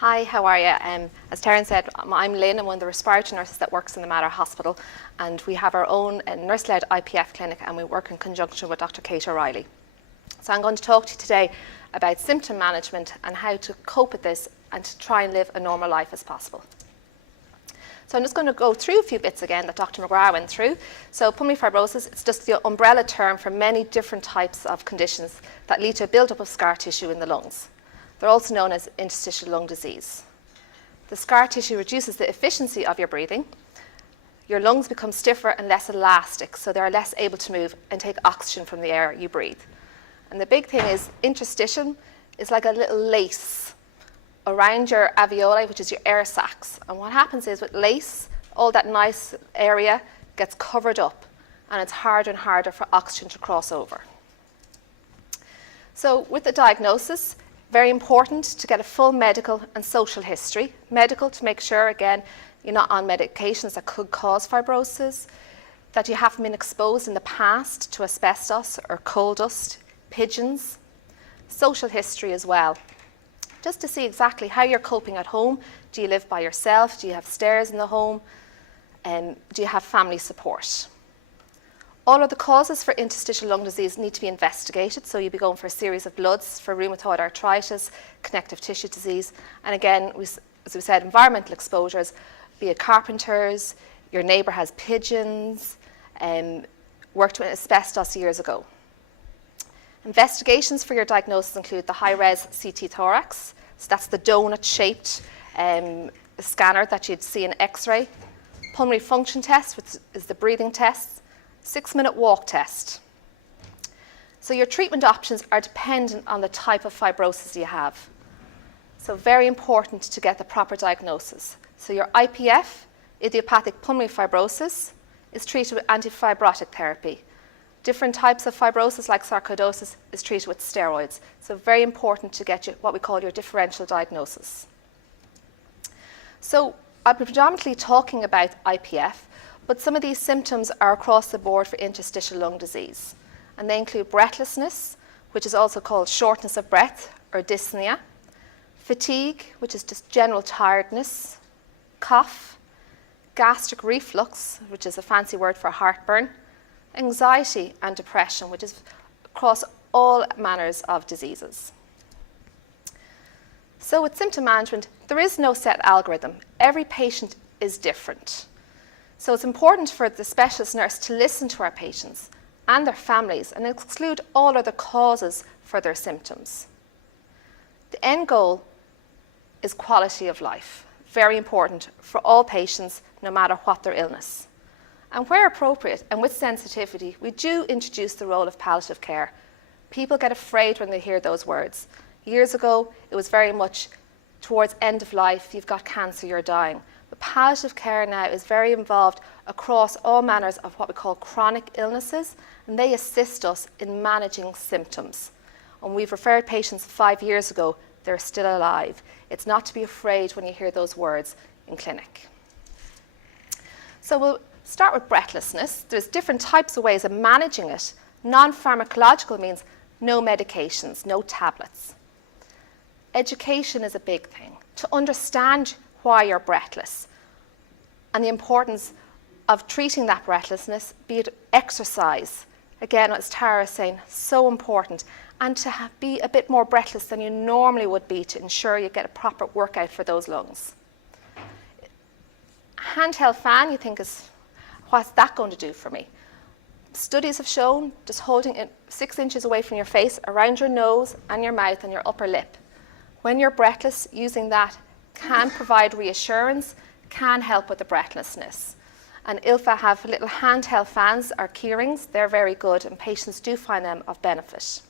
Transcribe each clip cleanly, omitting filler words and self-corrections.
Hi, how are you? As Taryn said, I'm Lynn. I'm one of the respiratory nurses that works in the Mater Hospital, and we have our own nurse-led IPF clinic, and we work in conjunction with Dr. Kate O'Reilly. So I'm going to talk to you today about symptom management and how to cope with this and to try and live a normal life as possible. So I'm just going to go through a few bits again that Dr. McGrath went through. So pulmonary fibrosis, it's just the umbrella term for many different types of conditions that lead to a build-up of scar tissue in the lungs. They're also known as interstitial lung disease. The scar tissue reduces the efficiency of your breathing. Your lungs become stiffer and less elastic, so they're less able to move and take oxygen from the air you breathe. And the big thing is interstitium is like a little lace around your alveoli, which is your air sacs. And what happens is with lace, all that nice area gets covered up, and it's harder and harder for oxygen to cross over. So with the diagnosis, very important to get a full medical and social history. Medical to make sure, again, you're not on medications that could cause fibrosis, that you haven't been exposed in the past to asbestos or coal dust, pigeons. Social history as well, just to see exactly how you're coping at home. Do you live by yourself? Do you have stairs in the home? Do you have family support? All of the causes for interstitial lung disease need to be investigated, so you'll be going for a series of bloods for rheumatoid arthritis, connective tissue disease, and again, as we said, environmental exposures, be it carpenters, your neighbour has pigeons, worked with asbestos years ago. Investigations for your diagnosis include the high-res CT thorax, so that's the donut-shaped scanner that you'd see in X-ray, pulmonary function test, which is the breathing test, 6-minute walk test. So your treatment options are dependent on the type of fibrosis you have. So very important to get the proper diagnosis. So your IPF, idiopathic pulmonary fibrosis, is treated with antifibrotic therapy. Different types of fibrosis like sarcoidosis is treated with steroids. So very important to get you what we call your differential diagnosis. So I'll be predominantly talking about IPF, but some of these symptoms are across the board for interstitial lung disease. And they include breathlessness, which is also called shortness of breath or dyspnea, fatigue, which is just general tiredness, cough, gastric reflux, which is a fancy word for heartburn, anxiety and depression, which is across all manners of diseases. So with symptom management, there is no set algorithm. Every patient is different. So it's important for the specialist nurse to listen to our patients and their families and exclude all other causes for their symptoms. The end goal is quality of life, very important for all patients, no matter what their illness. And where appropriate and with sensitivity, we do introduce the role of palliative care. People get afraid when they hear those words. Years ago, it was very much towards end of life, you've got cancer, you're dying. But palliative care now is very involved across all manners of what we call chronic illnesses, and they assist us in managing symptoms. And we've referred patients 5 years ago, they're still alive. It's not to be afraid when you hear those words in clinic. So we'll start with breathlessness. There's different types of ways of managing it. Non-pharmacological means no medications, no tablets. Education is a big thing. To understand why you're breathless and the importance of treating that breathlessness, be it exercise. Again, as Tara is saying, so important. And to be a bit more breathless than you normally would be to ensure you get a proper workout for those lungs. Handheld fan, you think, what's that going to do for me? Studies have shown just holding it 6 inches away from your face, around your nose and your mouth and your upper lip. When you're breathless, using that can provide reassurance, can help with the breathlessness. And ILFA have little handheld fans or key rings. They're very good, and patients do find them of benefit.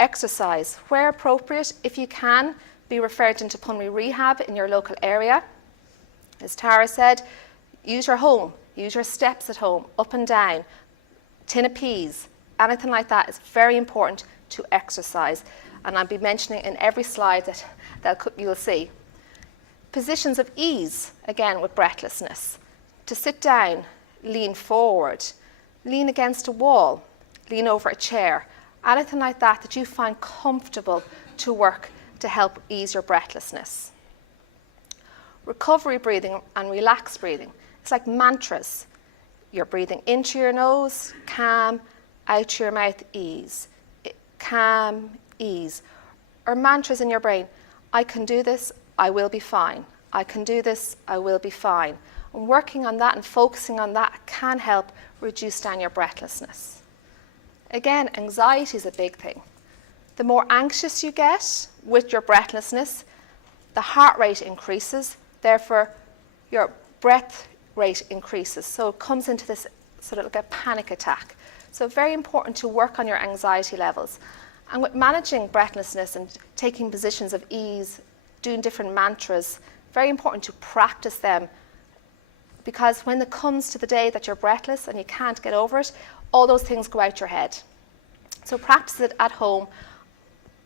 Exercise, where appropriate, if you can, be referred into pulmonary rehab in your local area. As Tara said, use your home, use your steps at home, up and down, tin of peas, anything like that is very important to exercise. And I'll be mentioning in every slide that you'll see. Positions of ease, again with breathlessness. To sit down, lean forward, lean against a wall, lean over a chair, anything like that that you find comfortable to work to help ease your breathlessness. Recovery breathing and relaxed breathing. It's like mantras. You're breathing into your nose, calm, out your mouth, ease. Calm, ease. Or mantras in your brain. I can do this, I will be fine. I can do this, I will be fine. And working on that and focusing on that can help reduce down your breathlessness. Again, anxiety is a big thing. The more anxious you get with your breathlessness, the heart rate increases, therefore your breath rate increases. So it comes into this sort of like a panic attack. So very important to work on your anxiety levels. And with managing breathlessness and taking positions of ease, doing different mantras, very important to practice them, because when it comes to the day that you're breathless and you can't get over it, all those things go out your head. So practice it at home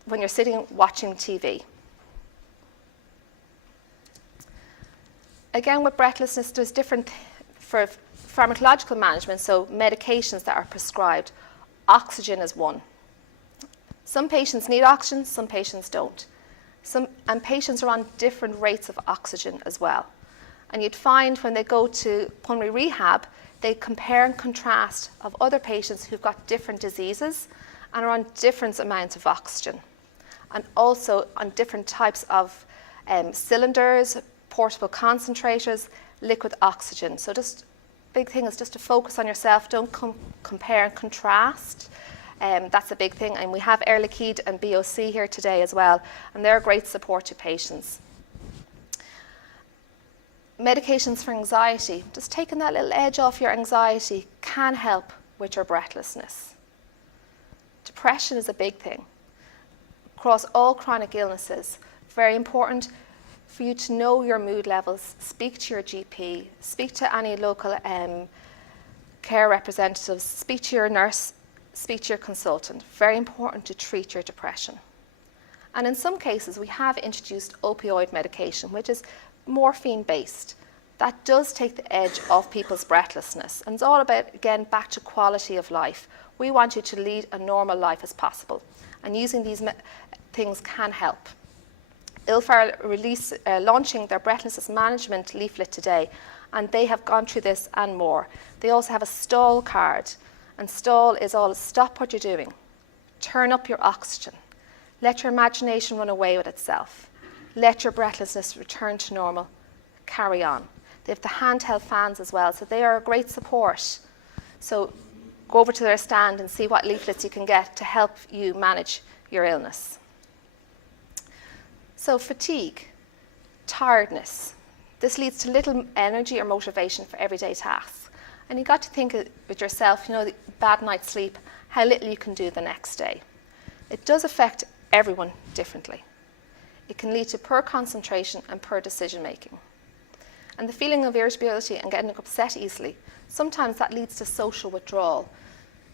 when you're sitting watching TV. Again, with breathlessness, there's different, for pharmacological management, so medications that are prescribed. Oxygen is one. Some patients need oxygen, some patients don't. And patients are on different rates of oxygen as well. And you'd find when they go to pulmonary rehab, they compare and contrast of other patients who've got different diseases and are on different amounts of oxygen. And also on different types of cylinders, portable concentrators, liquid oxygen. So just big thing is just to focus on yourself. Don't compare and contrast. That's a big thing. And we have Air Liquide and BOC here today as well. And they're a great support to patients. Medications for anxiety, just taking that little edge off your anxiety can help with your breathlessness. Depression is a big thing. Across all chronic illnesses, very important for you to know your mood levels, speak to your GP, speak to any local care representatives, speak to your nurse, speak to your consultant. Very important to treat your depression. And in some cases, we have introduced opioid medication, which is morphine-based. That does take the edge off people's breathlessness. And it's all about, again, back to quality of life. We want you to lead a normal life as possible. And using these things can help. ILFAR launching their breathlessness management leaflet today, and they have gone through this and more. They also have a stall card, and stall is all stop what you're doing, turn up your oxygen, let your imagination run away with itself, let your breathlessness return to normal, carry on. They have the handheld fans as well, so they are a great support. So go over to their stand and see what leaflets you can get to help you manage your illness. So fatigue, tiredness. This leads to little energy or motivation for everyday tasks. And you've got to think with yourself, you know, the bad night's sleep, how little you can do the next day. It does affect everyone differently. It can lead to poor concentration and poor decision making. And the feeling of irritability and getting upset easily, sometimes that leads to social withdrawal.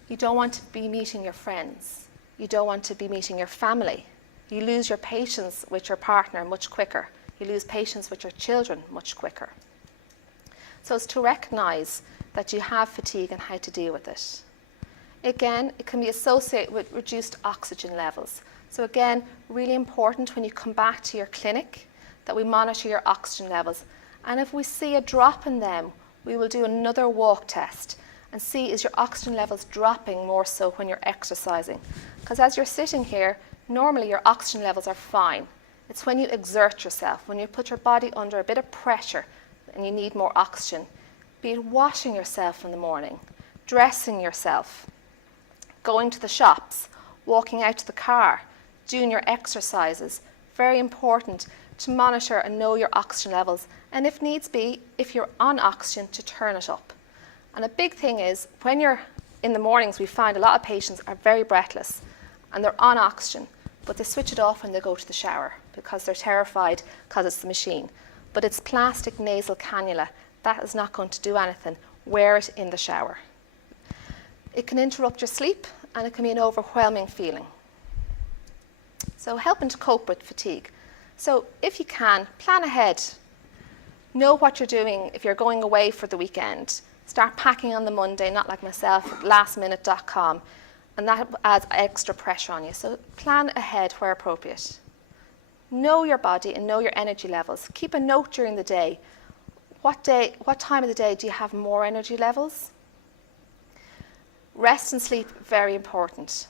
You don't want to be meeting your friends. You don't want to be meeting your family. You lose your patience with your partner much quicker. You lose patience with your children much quicker. So it's to recognise that you have fatigue and how to deal with it. Again, it can be associated with reduced oxygen levels. So again, really important when you come back to your clinic that we monitor your oxygen levels. And if we see a drop in them, we will do another walk test and see is your oxygen levels dropping more so when you're exercising. Because as you're sitting here, normally your oxygen levels are fine. It's when you exert yourself, when you put your body under a bit of pressure and you need more oxygen. Be it washing yourself in the morning, dressing yourself, going to the shops, walking out to the car, doing your exercises. Very important to monitor and know your oxygen levels. And if needs be, if you're on oxygen, to turn it up. And a big thing is, when you're in the mornings, we find a lot of patients are very breathless and they're on oxygen, but they switch it off when they go to the shower because they're terrified because it's the machine. But it's plastic nasal cannula. That is not going to do anything. Wear it in the shower. It can interrupt your sleep and it can be an overwhelming feeling. So helping to cope with fatigue. So if you can, plan ahead. Know what you're doing if you're going away for the weekend. Start packing on the Monday, not like myself, lastminute.com. And that adds extra pressure on you. So plan ahead where appropriate. Know your body and know your energy levels. Keep a note during the day. What time of the day do you have more energy levels? Rest and sleep, very important.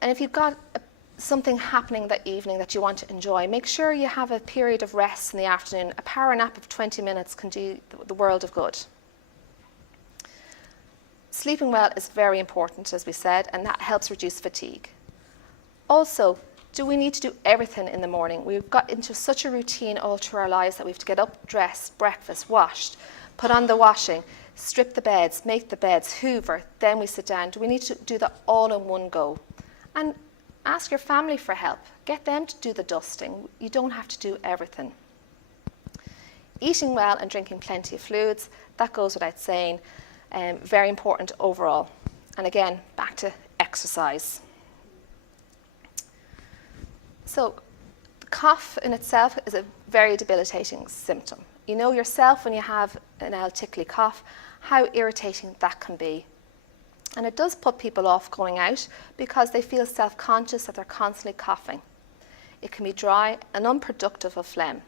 And if you've got something happening that evening that you want to enjoy, make sure you have a period of rest in the afternoon. A power nap of 20 minutes can do the world of good. Sleeping well is very important, as we said, and that helps reduce fatigue. Also, do we need to do everything in the morning? We've got into such a routine all through our lives that we have to get up, dressed, breakfast, washed, put on the washing, strip the beds, make the beds, hoover, then we sit down. Do we need to do that all in one go? And ask your family for help. Get them to do the dusting. You don't have to do everything. Eating well and drinking plenty of fluids, that goes without saying. Very important overall. And again, back to exercise. So the cough in itself is a very debilitating symptom. You know yourself when you have an tickly cough, how irritating that can be. And it does put people off going out because they feel self-conscious that they're constantly coughing. It can be dry and unproductive of phlegm.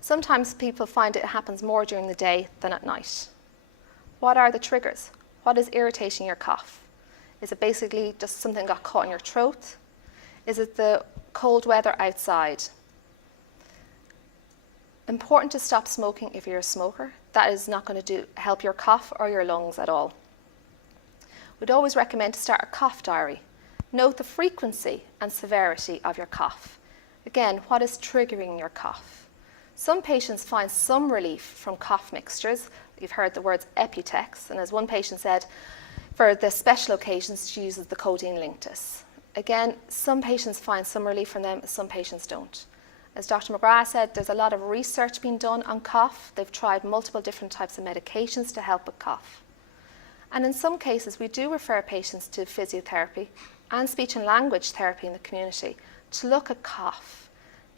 Sometimes people find it happens more during the day than at night. What are the triggers? What is irritating your cough? Is it basically just something got caught in your throat? Is it the cold weather outside? Important to stop smoking if you're a smoker. That is not going to help your cough or your lungs at all. We'd always recommend to start a cough diary. Note the frequency and severity of your cough. Again, what is triggering your cough? Some patients find some relief from cough mixtures. You've heard the words Eputex, and as one patient said, for the special occasions, she uses the codeine Linctus. Again, some patients find some relief from them, some patients don't. As Dr. McGrath said, there's a lot of research being done on cough. They've tried multiple different types of medications to help with cough. And in some cases, we do refer patients to physiotherapy and speech and language therapy in the community to look at cough,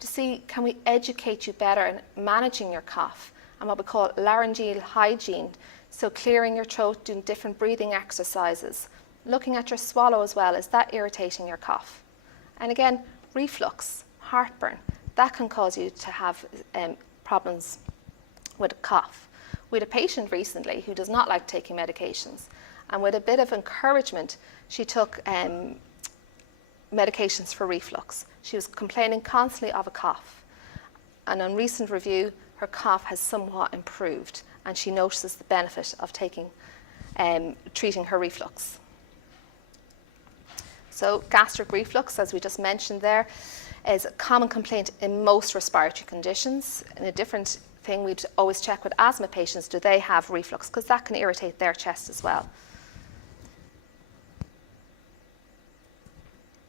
to see can we educate you better in managing your cough and what we call laryngeal hygiene, so clearing your throat, doing different breathing exercises, looking at your swallow as well, is that irritating your cough? And again, reflux, heartburn, that can cause you to have problems with a cough. We had a patient recently who does not like taking medications, and with a bit of encouragement, she took medications for reflux. She was complaining constantly of a cough, and on recent review, her cough has somewhat improved, and she notices the benefit of treating her reflux. So gastric reflux, as we just mentioned there, is a common complaint in most respiratory conditions. And a different thing we'd always check with asthma patients, do they have reflux? Because that can irritate their chest as well.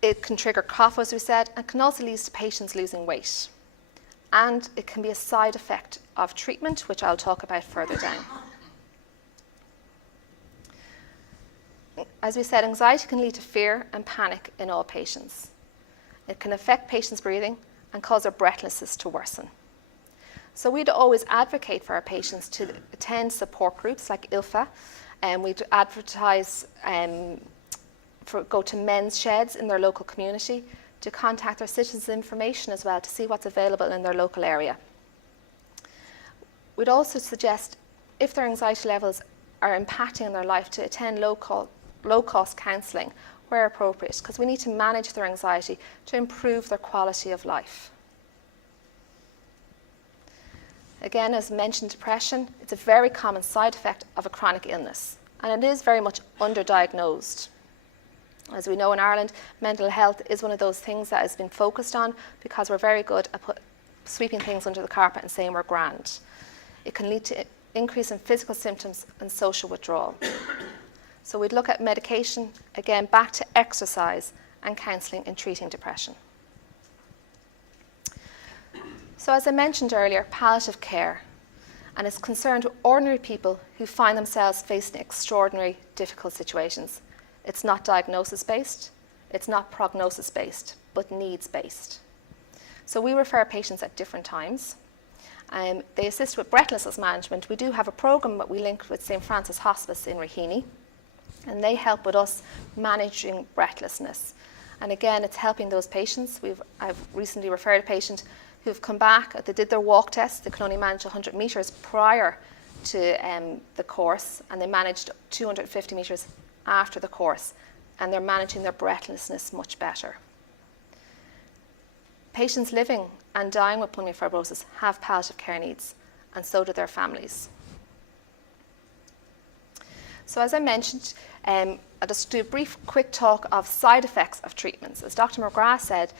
It can trigger cough, as we said, and can also lead to patients losing weight. And it can be a side effect of treatment, which I'll talk about further down. As we said, anxiety can lead to fear and panic in all patients. It can affect patients' breathing and cause their breathlessness to worsen. So we'd always advocate for our patients to attend support groups like ILFA, and we'd advertise go to men's sheds in their local community, to contact their citizens information as well to see what's available in their local area. We'd also suggest, if their anxiety levels are impacting on their life, to attend low-cost counselling where appropriate, because we need to manage their anxiety to improve their quality of life. Again, as mentioned, depression, it's a very common side effect of a chronic illness, and it is very much underdiagnosed. As we know in Ireland, mental health is one of those things that has been focused on because we're very good at sweeping things under the carpet and saying we're grand. It can lead to increase in physical symptoms and social withdrawal. So we'd look at medication, again, back to exercise and counselling in treating depression. So as I mentioned earlier, palliative care, and it's concerned with ordinary people who find themselves facing extraordinary, difficult situations. It's not diagnosis-based, it's not prognosis-based, but needs-based. So we refer patients at different times. They assist with breathlessness management. We do have a programme that we link with St. Francis Hospice in Raheny, and they help with us managing breathlessness. And again, it's helping those patients. I've recently referred a patient who've come back, they did their walk test, they could only manage 100 metres prior to the course, and they managed 250 metres after the course, and they're managing their breathlessness much better. Patients living and dying with pulmonary fibrosis have palliative care needs, and so do their families. So as I mentioned, I'll just do a brief quick talk of side effects of treatments. As Dr. McGrath said,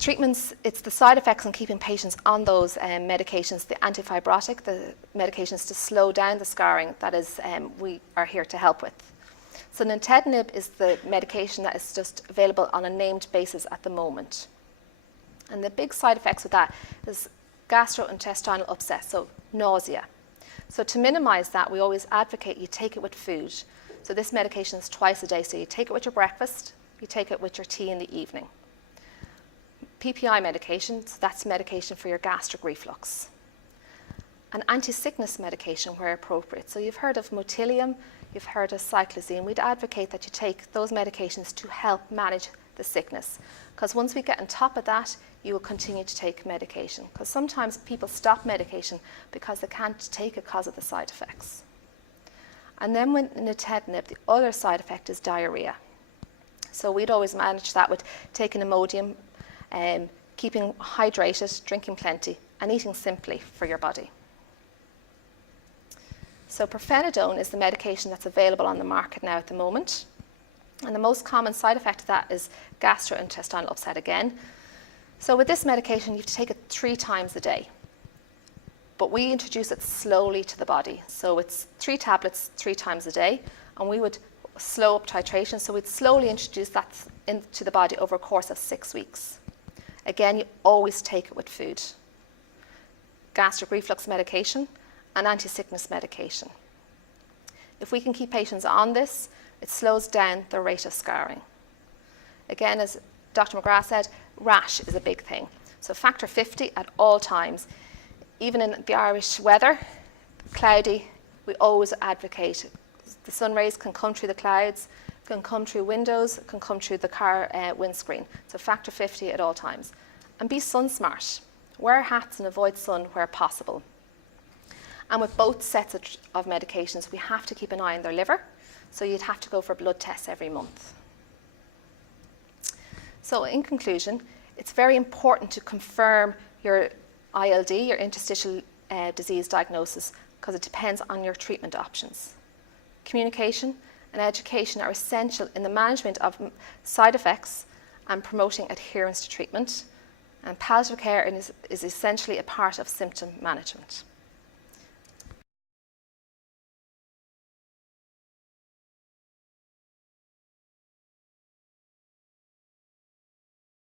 treatments, it's the side effects on keeping patients on those medications, the antifibrotic, the medications to slow down the scarring that is we are here to help with. So nintedanib is the medication that is just available on a named basis at the moment. And the big side effects with that is gastrointestinal upset, so nausea. So to minimize that, we always advocate you take it with food. So this medication is twice a day, so you take it with your breakfast, you take it with your tea in the evening. PPI medication, so that's medication for your gastric reflux. An anti-sickness medication where appropriate. So you've heard of Motilium, you've heard of cyclizine. We'd advocate that you take those medications to help manage the sickness. Because once we get on top of that, you will continue to take medication. Because sometimes people stop medication because they can't take it because of the side effects. And then with nintedanib, the other side effect is diarrhea. So we'd always manage that with taking Imodium, keeping hydrated, drinking plenty, and eating simply for your body. So pirfenidone is the medication that's available on the market now at the moment. And the most common side effect of that is gastrointestinal upset again. So with this medication, you have to take it 3 times a day. But we introduce it slowly to the body. So it's 3 tablets 3 times a day, and we would slow up titration. So we'd slowly introduce that into the body over a course of 6 weeks. Again, you always take it with food. Gastric reflux medication and anti-sickness medication. If we can keep patients on this, it slows down the rate of scarring. Again, as Dr. McGrath said, rash is a big thing. So factor 50 at all times. Even in the Irish weather, cloudy, we always advocate. The sun rays can come through the clouds, can come through windows, can come through the car windscreen. So factor 50 at all times. And be sun smart. Wear hats and avoid sun where possible. And with both sets of medications, we have to keep an eye on their liver. So you'd have to go for blood tests every month. So in conclusion, it's very important to confirm your ILD, your interstitial disease diagnosis, because it depends on your treatment options. Communication and education are essential in the management of side effects and promoting adherence to treatment. And palliative care is essentially a part of symptom management.